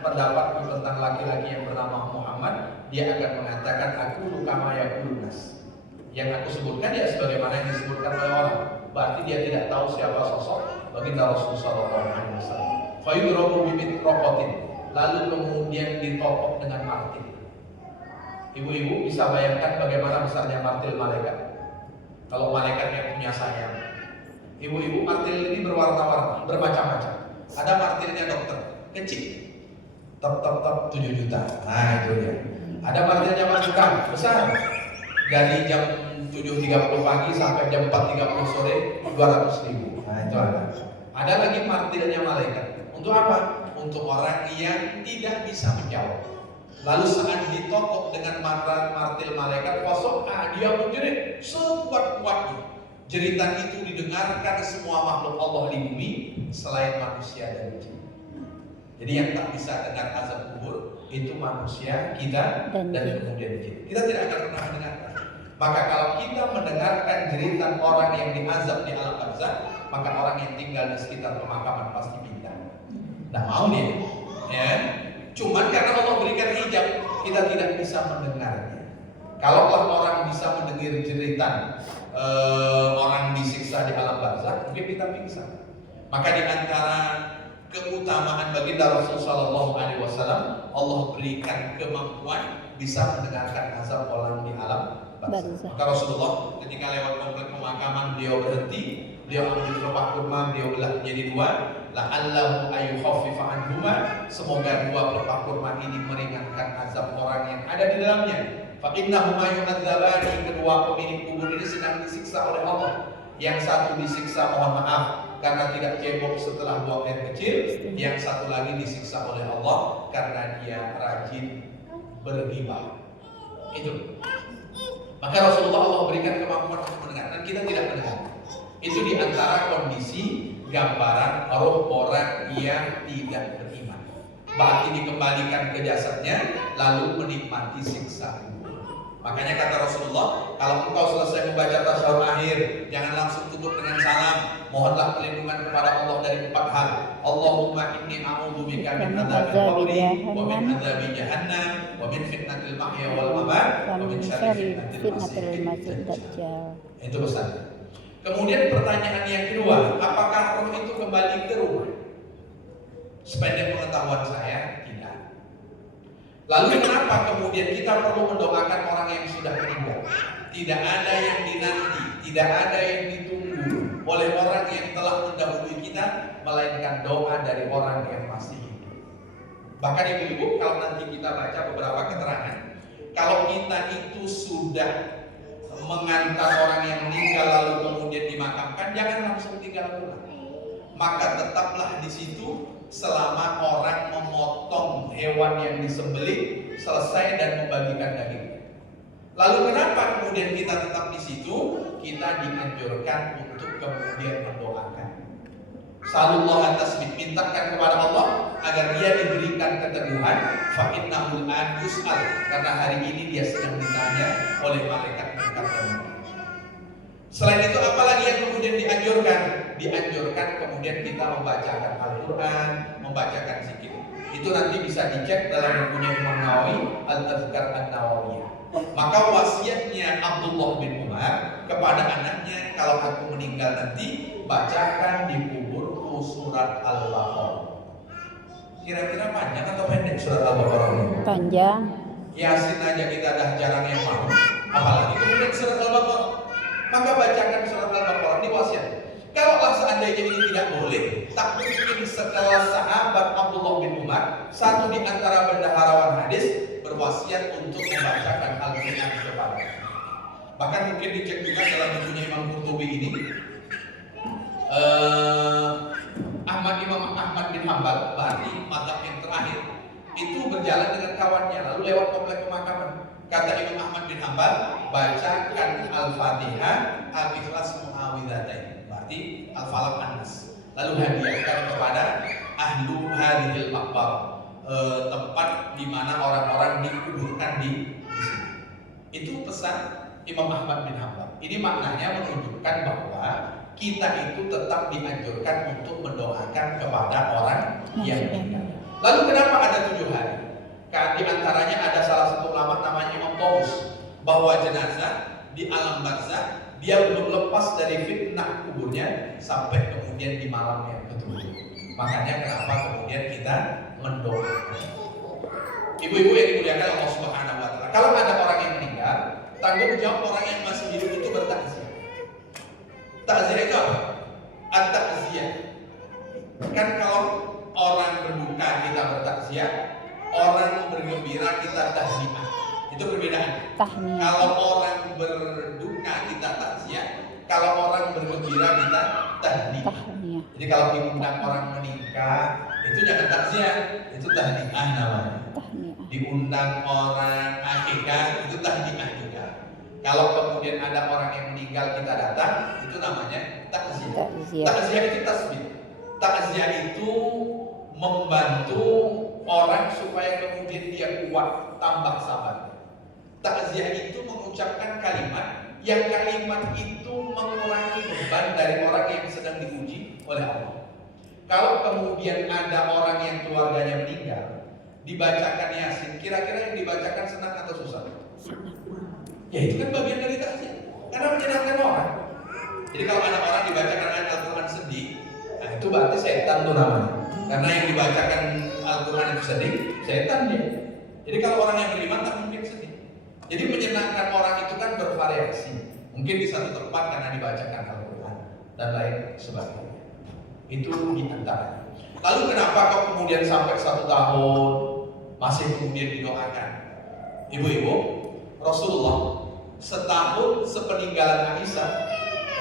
pendapatmu tentang laki-laki yang bernama Muhammad, dia akan mengatakan aku kama yaqulun nas. Yang aku sebutkan ya sebagaimana yang disebutkan oleh orang. Berarti dia tidak tahu siapa sosok baginda Rasulullah SAW. Fa yudrabu bibit rokotin, lalu kemudian ditopok dengan martil. Ibu-ibu bisa bayangkan bagaimana besarnya martil malaikat. Kalau malaikat yang punya sayap, ibu-ibu martil ini berwarna-warni, bermacam-macam. Ada martilnya dokter, kecil, top 7 juta. Nah itu dia. Ada martilnya manusia besar, Dari jam 7.30 pagi sampai jam 4.30 sore 200.000. Nah itu ada. Ada lagi martilnya malaikat. Untuk apa? Untuk orang yang tidak bisa menjawab. Lalu saat ditokok dengan martil malaikat, dia menjerit sekuat-kuatnya. Jeritan itu didengarkan semua makhluk Allah di bumi selain manusia dan jin. Jadi yang tak bisa dengar azab kubur itu manusia, kita, dan kemudian jin. Kita tidak akan pernah mendengarkan. Maka kalau kita mendengarkan jeritan orang yang diazab di alam barzakh, maka orang yang tinggal di sekitar pemakaman pasti pindah. Nah mau dia, ya. Cuman karena Allah berikan hijab, kita tidak bisa mendengarnya. Kalau orang bisa mendengar jeritan orang disiksa di alam barzakh, mungkin kita pingsan. Maka di antara keutamaan baginda Rasulullah SAW, Allah berikan kemampuan bisa mendengarkan azab orang di alam barzakh. Maka Rasulullah ketika lewat komplek pemakaman, beliau berhenti, beliau ambil pelepah kurma, beliau belah menjadi dua. La'allahu ayyukhaffifa anhuma, semoga dua pelepah kurma ini meringankan azab orang yang ada di dalamnya. Fa innahuma yu'adzabani, kedua pemilik kubur ini sedang disiksa oleh Allah. Yang satu disiksa mohon maaf karena tidak cebok setelah buang air kecil, yang satu lagi disiksa oleh Allah karena dia rajin berghibah. Itu. Maka Rasulullah Allah berikan kemampuan untuk mendengar dan kita tidak mendengar. Itu di antara kondisi gambaran roh orang yang tidak beriman. Berarti dikembalikan ke jasadnya lalu menikmati siksa. Makanya kata Rasulullah, kalau engkau selesai membaca tasyahud akhir, jangan langsung tutup dengan salam. Mohonlah perlindungan kepada Allah dari 4 hal. Allahumma inni a'udzubika min adzabil qabri wa min adzabi jahannam wa min fitnatil mahya wal mamat wa min syarri fitnatil masiihid dajjal. Itu pesan. Kemudian pertanyaan yang kedua, apakah roh itu kembali ke rumah? Sependek pengetahuan saya, tidak. Lalu kenapa kemudian kita perlu mendoakan orang yang sudah meninggal? Tidak ada yang dinanti, tidak ada yang ditunggu oleh orang yang telah mendahului kita, melainkan doa dari orang yang masih hidup. Bahkan ibu-ibu, kalau nanti kita baca beberapa keterangan, kalau kita itu sudah mengantar orang yang meninggal lalu kemudian dimakamkan, jangan langsung tinggal pulang. Maka tetaplah di situ selama orang memotong hewan yang disembelih selesai dan membagikan daging. Lalu kenapa kemudian kita tetap di situ? Kita dianjurkan untuk kemudian mendoakan. Sallallahu tasbih, mintakan kepada Allah agar dia diberikan keteguhan. Fa innahul an yus'al, karena hari ini dia sedang ditanya oleh malaikat munkar dan nakir. Selain itu apalagi yang kemudian dianjurkan? Dianjurkan kemudian kita membacakan Al-Quran, membacakan zikir. Itu nanti bisa dicek dalam bukunya Imam Nawawi, Al-Tazkar An-Nawawiyah. Maka wasiatnya Abdullah bin Umar kepada anaknya, kalau aku meninggal nanti, bacakan di kuburku surat Al-Baqarah. Kira-kira panjang atau pendek surat Al-Baqarah ini? Panjang. Yasin aja kita dah jarang yang mau, apalagi kemudian surat Al-Baqarah. Maka bacakan surat Al-Baqarah, ini wasiat. Kalaulah seandainya ini tidak boleh, tak mungkin setelah sahabat Abdullah bin Umar, satu di antara bendaharawan hadis, berwasiat untuk membacakan Al-Quran kepada. Bahkan mungkin dicek juga dalam bukunya Imam Qurtubi ini, Imam Ahmad bin Hanbal, berarti mazhab yang terakhir, itu berjalan dengan kawannya lalu lewat komplek pemakaman. Kata Imam Ahmad bin Hanbal, bacakan Al-Fatihah, Al-Ikhlas, Mu'awwidzatain, berarti Al-Falaq, An-Nas. Lalu hadiahkan kepada ahlu hadhil maqbar, tempat di mana orang-orang dikuburkan di sini. Itu pesan Imam Ahmad bin Hanbal. Ini maknanya menunjukkan bahwa kita itu tetap dianjurkan untuk mendoakan kepada orang yang meninggal. Lalu kenapa ada 7 hari? Di antaranya ada salah satu ulama namanya Imam Taus, bahwa jenazah di alam barzakh dia belum lepas dari fitnah kuburnya sampai kemudian di malam yang ketujuh. Makanya kenapa kemudian kita mendoakan. Ibu-ibu yang dimuliakan Allah Subhanahu wa taala, kalau ada orang yang meninggal, tanggung jawab orang yang masih hidup itu bertakziah. Takziah itu apa? At-takziah. Kan kalau orang berduka kita bertakziah, orang bergembira kita tahniah. Itu perbedaan. Tahniah. Kalau orang berduka kita takziah, kalau orang bergembira kita tahniah. Tahniah. Jadi kalau diundang orang menikah, itu jangan takziah, itu tahniah namanya. Tahniah. Diundang orang akikah, itu tahniah juga. Kalau kemudian ada orang yang meninggal kita datang, itu namanya takziah. Takziah. Takziah itu tasbih. Takziah itu membantu orang supaya kemudian dia kuat, tambah sabar. Takziah itu mengucapkan kalimat yang kalimat itu mengurangi beban dari orang yang sedang diuji oleh Allah. Kalau kemudian ada orang yang keluarganya meninggal, dibacakan Yasin, kira-kira yang dibacakan senang atau susah? Ya itu kan bagian dari takziah, karena menyenangkan orang. Jadi kalau ada orang dibacakan ayat Al-Quran sedih, nah itu berarti setan tuh namanya. Karena yang dibacakan Al-Quran itu sedih, setan dia. Jadi kalau orang yang beriman tak mungkin sedih. Jadi menyenangkan orang itu kan bervariasi. Mungkin di satu tempat karena dibacakan Al-Quran dan lain sebagainya. Itu di antara. Lalu kenapa kok kemudian sampai 1 tahun masih kemudian didoakan? Ibu-ibu, Rasulullah setahun sepeninggalan Aisyah,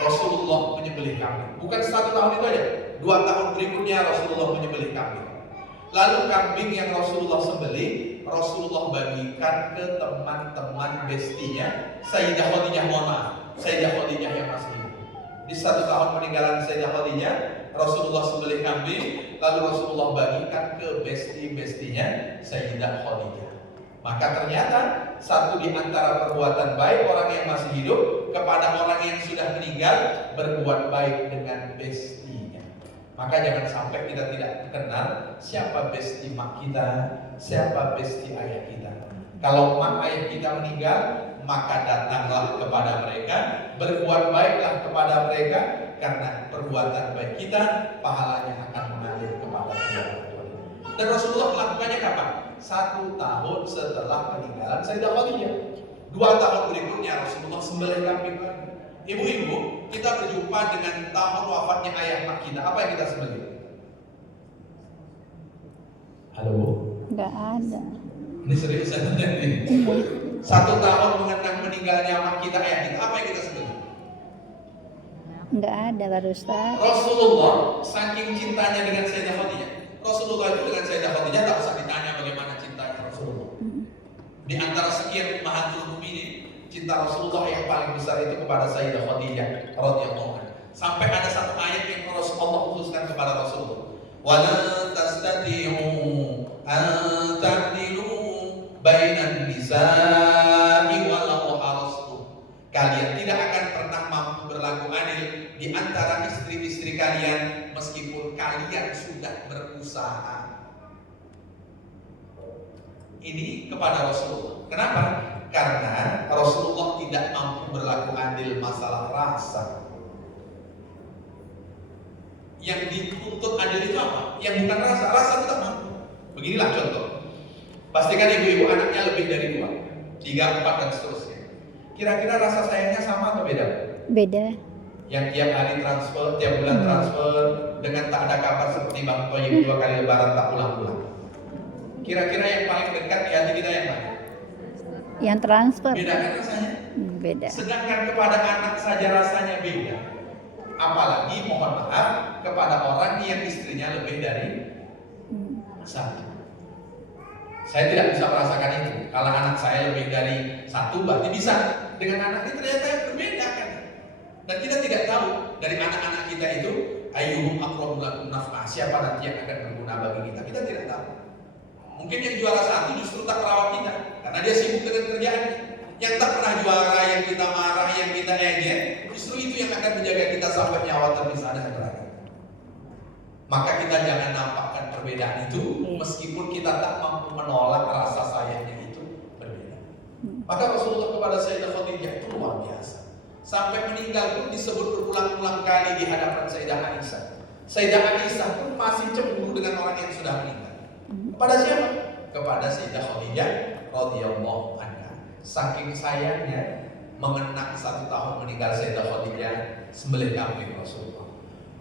Rasulullah menyembelih kambing. Bukan 1 tahun itu aja, 2 tahun berikutnya Rasulullah menyembelih kambing. Lalu kambing yang Rasulullah sembelih, Rasulullah bagikan ke teman-teman bestinya Sayyidah Khadijah, mohon maaf, Sayyidah Khadijah yang masih hidup. Di 1 tahun peninggalan Sayyidah Khadijah, Rasulullah sembelih kambing, lalu Rasulullah bagikan ke besti-bestinya Sayyidah Khadijah. Maka ternyata satu di antara perbuatan baik orang yang masih hidup kepada orang yang sudah meninggal, berbuat baik dengan bestinya. Maka jangan sampai kita tidak kenal siapa besti mak kita, siapa besti ayah kita. Kalau mak ayah kita meninggal, maka datanglah kepada mereka, berbuat baiklah kepada mereka, karena perbuatan baik kita pahalanya akan mengalir kepada kedua orang tua. Dan Rasulullah melakukannya kapan? 1 tahun setelah peninggalan Sayyidah Khadijah. 2 tahun berikutnya Rasulullah sembelih kambing lagi. Ibu-ibu, kita berjumpa dengan tahun wafatnya ayah mak kita. Apa yang kita sembelih? Halo Bu? Enggak ada. Ini serius saya tanya nih. 1 tahun mengenang meninggalnya mak kita, ayah kita, apa yang kita sembelih? Enggak ada, Pak Ustaz. Rasulullah saking cintanya dengan Sayyidah Khadijah. Rasulullah itu dengan Sayyidah Khadijah tak usah ditanya bagaimana cintanya Rasulullah. Di antara sekian mahatul mukminin, cinta Rasulullah yang paling besar itu kepada Sayyidah Khadijah radhiyallahu anha. Sampai ada satu ayat yang Rasulullah khususkan kepada Rasulullah. Wa la tastati'u an ta'dilu bainan nisa'i walau harastu. Kalian tidak akan pernah mampu berlaku adil di antara istri-istri kalian meskipun kalian sudah berusaha. Ini kepada Rasulullah. Kenapa? Karena Rasulullah tidak mampu berlaku adil masalah rasa. Yang dituntut adil itu apa? Yang bukan rasa. Rasa tidak mampu. Beginilah contoh. Pastikan ibu-ibu anaknya lebih dari 2, 3, 4 dan seterusnya. Kira-kira rasa sayangnya sama atau beda? Beda. Yang tiap hari transfer, tiap bulan transfer, dengan tak ada kabar seperti Bang Toyib 2 kali lebaran tak pulang-pulang. Kira-kira yang paling dekat di hati kita yang mana? Yang transfer. Beda kan rasanya? Beda. Sedangkan kepada anak saja rasanya beda. Apalagi mohon maaf kepada orang yang istrinya lebih dari 1. Saya tidak bisa merasakan itu. Kalau anak saya lebih dari 1 berarti bisa. Dengan anak ini ternyata yang berbeda kan. Dan kita tidak tahu dari anak-anak kita itu ayyuhum aqrabu lakum naf'a, siapa nanti yang akan berguna bagi kita. Kita tidak tahu. Mungkin yang juara 1 justru tak merawat kita karena dia sibuk dengan kerjaannya. Yang tak pernah juara, yang kita marah, yang kita ejek, justru itu yang akan menjaga kita sampai nyawa terpisah dan terakhir. Maka kita jangan nampakkan perbedaan itu, meskipun kita tak mampu menolak rasa sayangnya itu berbeda. Maka Rasulullah kepada Sayyidah Khadijah itu luar biasa. Sampai meninggal pun disebut berulang-ulang kali di hadapan Sayyidah Aisyah. Sayyidah Aisyah pun masih cemburu dengan orang yang sudah meninggal. Kepada siapa? Kepada Sayyidah Khadijah radhiyallahu anha. Saking sayangnya mengenang 1 tahun meninggal Sayyidah Khadijah, sembelih kambing Rasulullah.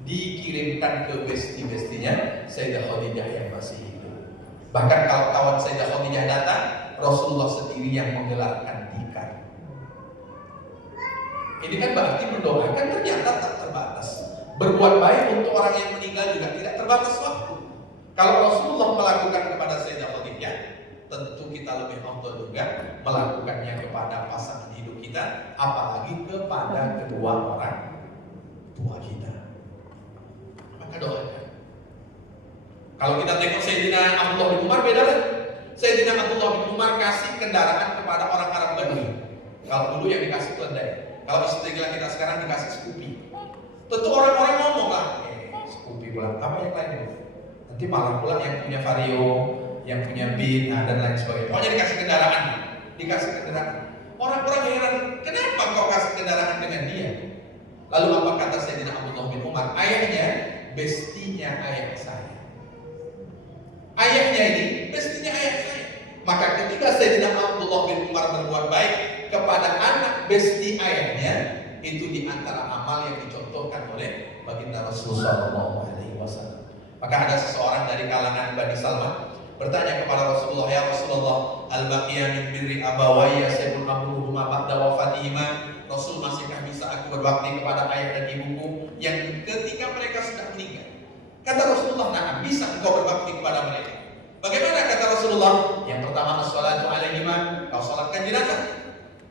Dikirimkan ke besti-bestinya Sayyidah Khadijah yang masih hidup. Bahkan kalau kawan Sayyidah Khadijah datang, Rasulullah sendiri sendiri yang menggelarkan tikar. Ini kan berarti mendoakan ternyata tak terbatas. Berbuat baik untuk orang yang meninggal juga tidak terbatas waktu. Kalau Rasulullah melakukan kepada Sayyidah Khadijah, tentu kita lebih afdal juga melakukannya kepada pasangan hidup kita, apalagi kepada kedua orang tua kita. Maka doakan. Kalau kita tengok Sayyidina Abdullah bin Umar beda lagi. Sayyidina Abdullah bin Umar kasih kendaraan kepada orang Arab Badui. Kalau dulu yang dikasih keledai. Kalau istilah kita sekarang dikasih Scoopy. Tentu orang-orang ngomong lah, Scoopy pula, apa yang lain? Nanti malah pula yang punya Vario, yang punya Beat, dan lain sebagainya. Pokoknya dikasih kendaraan, dikasih kendaraan. Orang-orang heran, kenapa kau kasih kendaraan dengan dia? Lalu apa kata Sayyidina Abdullah bin Umar? Ayahnya, bestinya ayah saya. Ayahnya ini, bestinya ayah saya. Maka ketika Sayyidina Abdullah bin Umar berbuat baik kepada anak besti ayahnya, itu di antara amal yang dicontohkan oleh baginda Rasulullah SAW. Maka ada seseorang dari kalangan Bani Salman bertanya kepada Rasulullah, ya Rasulullah, al-baqiya min birri abawayya sayyidul amruhuma ba'da wafatihima. Rasul, masihkah bisa aku berbakti kepada ayah dan ibuku yang ketika mereka sudah meninggal? Kata Rasulullah, nah bisa engkau berbakti kepada mereka. Bagaimana kata Rasulullah? Yang pertama, as-salatu alaihima, kau salatkan jenazah.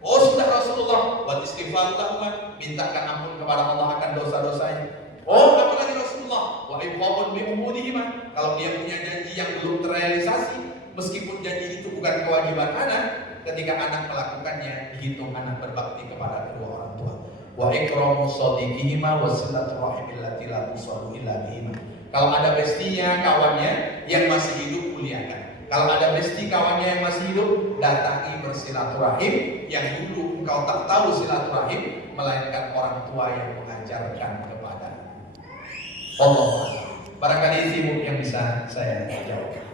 Oh sudah Rasulullah, wa istighfaru lahum, mintakan ampun kepada Allah akan dosa-dosanya. Oh apalagi Rasulullah, wa ibqa'un bi umudihima, kalau dia punya janji yang belum terrealisasi, meskipun janji itu bukan kewajiban anak, ketika anak melakukannya dihitung anak berbakti kepada kedua orang tua. Wa ikramu shadiqihima wa silaturahim allati la tusallu illa bihima. Kalau ada bestinya, kawannya yang masih hidup, muliakan. Kalau ada besti kawannya yang masih hidup, datangi bersilaturahim. Yang dulu engkau tak tahu silaturahim, melainkan orang tua yang mengajarkan kepada Allah. Barangkali itu yang bisa saya jawab.